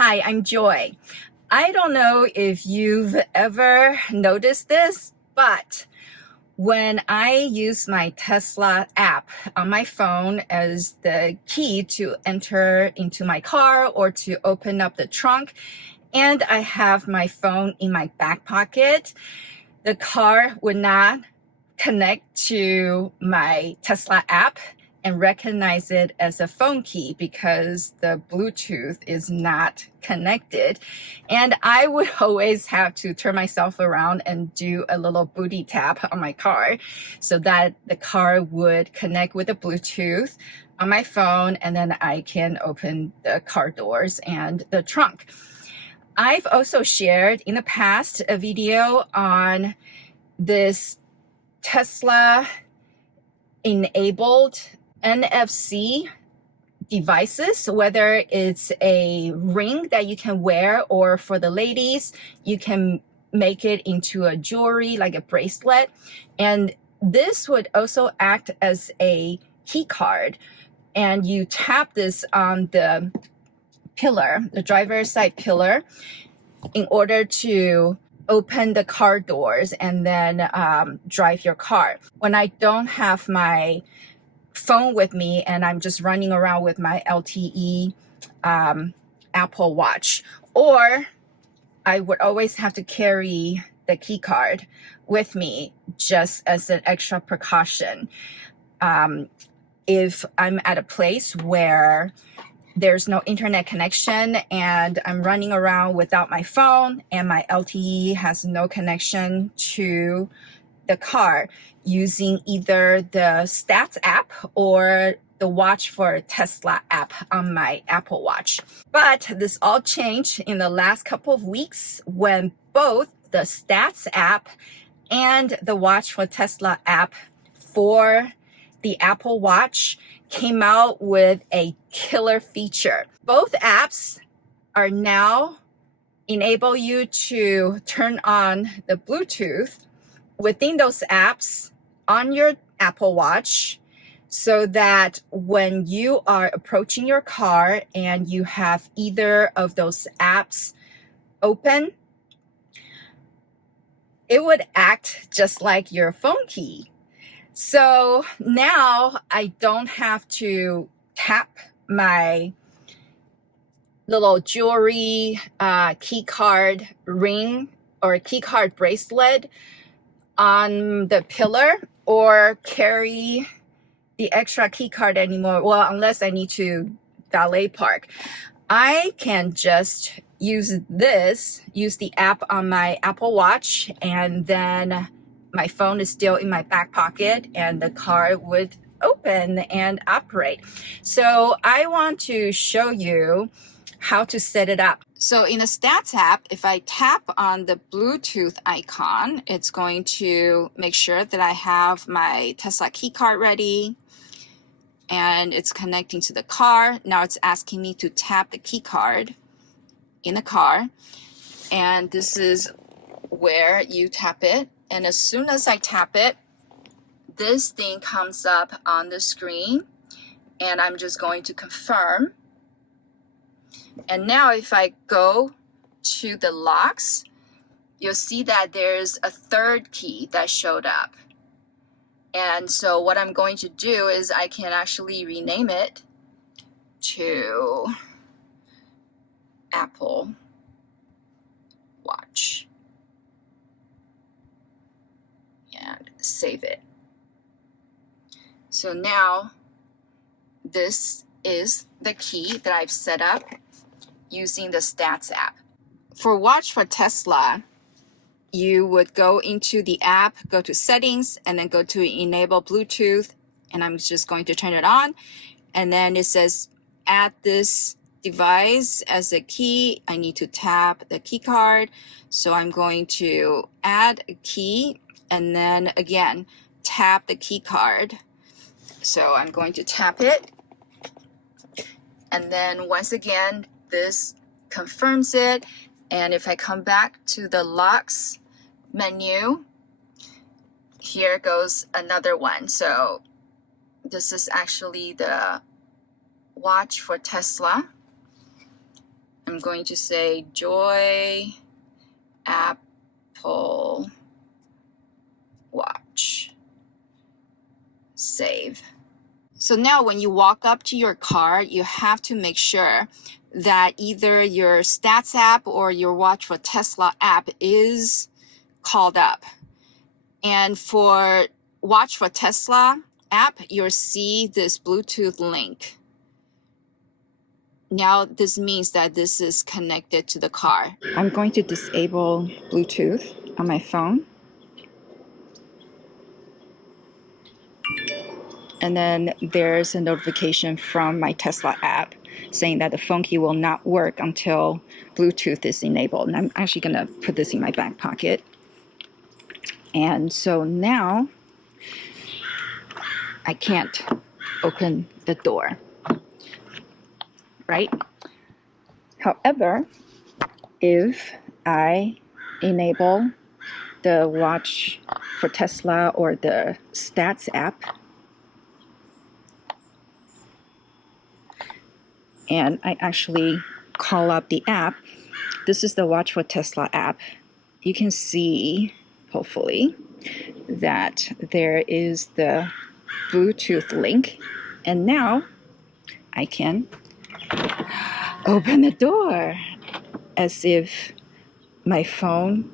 Hi, I'm Joy. I don't know if you've ever noticed this, but when I use my Tesla app on my phone as the key to enter into my car or to open up the trunk, and I have my phone in my back pocket, the car would not connect to my Tesla app and recognize it as a phone key because the Bluetooth is not connected. And I would always have to turn myself around and do a little booty tap on my car so that the car would connect with the Bluetooth on my phone, and then I can open the car doors and the trunk. I've also shared in the past a video on this Tesla enabled NFC devices, whether it's a ring that you can wear, or for the ladies, you can make it into a jewelry like a bracelet. And this would also act as a key card. And you tap this on the pillar, the driver's side pillar, in order to open the car doors and then drive your car. When I don't have my phone with me and I'm just running around with my LTE Apple Watch, or I would always have to carry the key card with me just as an extra precaution. If I'm at a place where there's no internet connection and I'm running around without my phone and my LTE has no connection to the car, using either the Stats app or the Watch for Tesla app on my Apple Watch. But this all changed in the last couple of weeks when both the Stats app and the Watch for Tesla app for the Apple Watch came out with a killer feature. Both apps are now enable you to turn on the Bluetooth within those apps on your Apple Watch, so that when you are approaching your car and you have either of those apps open, it would act just like your phone key. So now I don't have to tap my little jewelry key card ring or key card bracelet on the pillar or carry the extra key card anymore. Well, unless I need to valet park. I can just use the app on my Apple Watch, and then my phone is still in my back pocket and the car would open and operate. So I want to show you how to set it up. So in the Stats app, if I tap on the Bluetooth icon, it's going to make sure that I have my Tesla key card ready and it's connecting to the car. Now it's asking me to tap the key card in the car, and this is where you tap it. And as soon as I tap it, this thing comes up on the screen, and I'm just going to confirm. And now if I go to the locks, you'll see that there's a third key that showed up. And so what I'm going to do is I can actually rename it to Apple Watch and save it. So now this is the key that I've set up using the Stats app. For Watch for Tesla, you would go into the app, go to settings, and then go to enable Bluetooth. And I'm just going to turn it on. And then it says add this device as a key. I need to tap the key card. So I'm going to add a key and then again, tap the key card. So I'm going to tap it. And then once again, this confirms it. And if I come back to the locks menu, here goes another one. So this is actually the Watch for Tesla. I'm going to say Joy Apple Watch. Save. So now when you walk up to your car, you have to make sure that either your Stats app or your Watch for Tesla app is called up. And for Watch for Tesla app, you'll see this Bluetooth link. Now this means that this is connected to the car. I'm going to disable Bluetooth on my phone. And then there's a notification from my Tesla app saying that the phone key will not work until Bluetooth is enabled. And I'm actually going to put this in my back pocket. And so now I can't open the door, right? However, if I enable the Watch for Tesla or the Stats app, and I actually call up the app, this is the Watch for Tesla app. You can see, hopefully, that there is the Bluetooth link. And now I can open the door as if my phone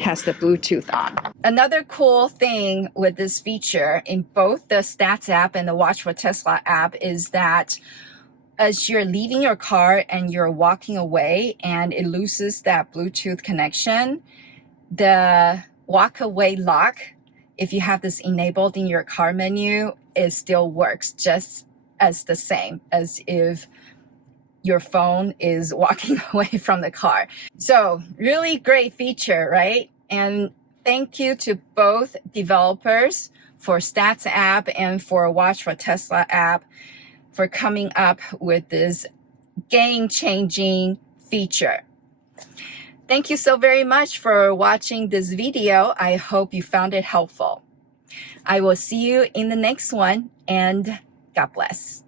has the Bluetooth on. Another cool thing with this feature in both the Stats app and the Watch for Tesla app is that as you're leaving your car and you're walking away and it loses that Bluetooth connection, the walk away lock, if you have this enabled in your car menu, it still works just as the same as if your phone is walking away from the car. So really great feature, right? And thank you to both developers for Stats app and for Watch for Tesla app for coming up with this game-changing feature. Thank you so very much for watching this video. I hope you found it helpful. I will see you in the next one, and God bless.